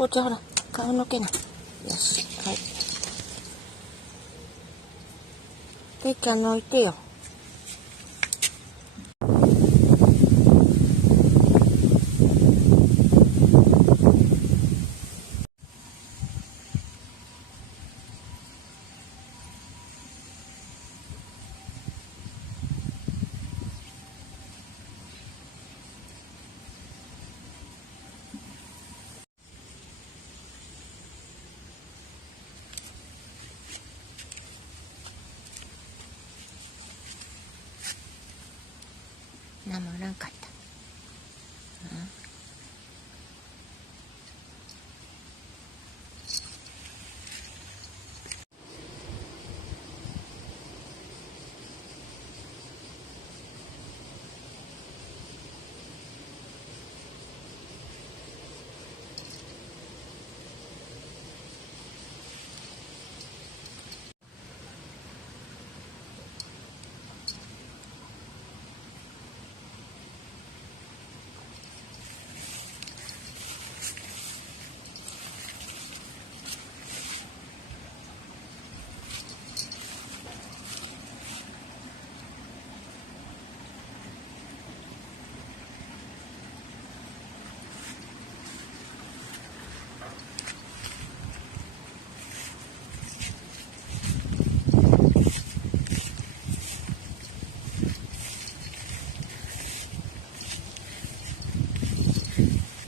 こっちほら、顔のけない。よし、はい。てっちゃんのいてよ。なんもおらんかった。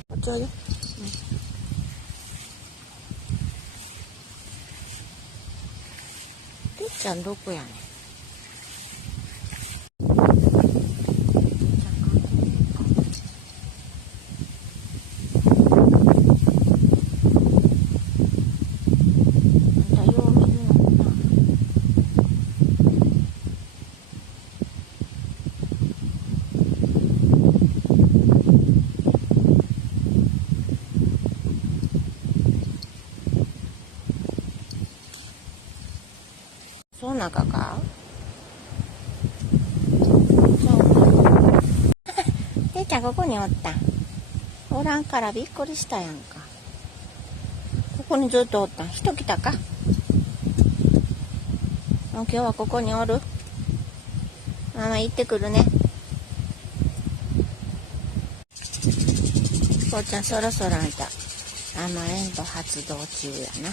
こっちおいで。てっちゃんどこやねん。そうなかか。てっちゃんここにおった。おらんからびっくりしたやんか。ここにずっとおったん。人来たか。今日はここにおる。ママ行ってくるね。こうちゃんそろそろあんた甘えんぼ発動中やな。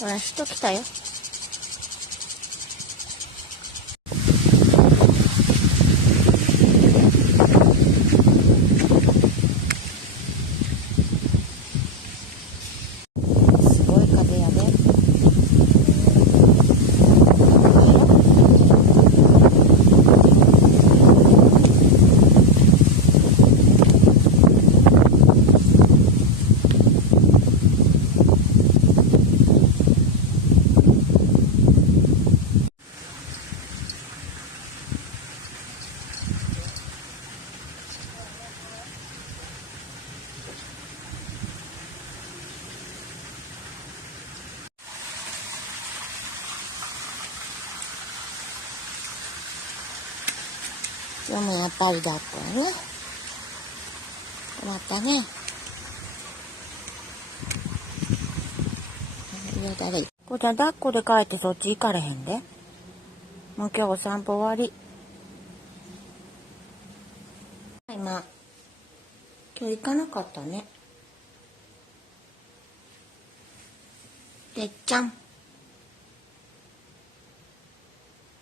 ほら人来たよ。すごい風やで。今日もやっぱりだったよね。困ったね。こうちゃん抱っこで帰ってそっち行かれへんで。もう今日お散歩終わり。今日行かなかったね。てっちゃん。